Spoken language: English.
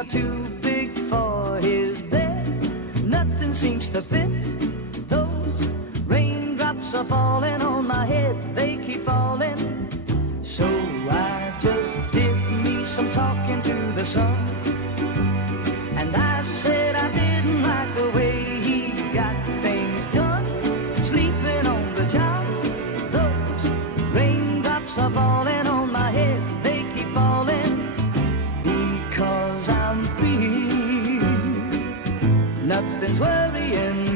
are too big for his bed. Nothing seems to fit. Those raindrops are falling on my head. They keep falling. So I just did me some talking to the sun. And I said I didn't like the way he got things done. Sleeping on the job. Those raindrops are falling on my head. They keep falling because I'm free. Nothing's worrying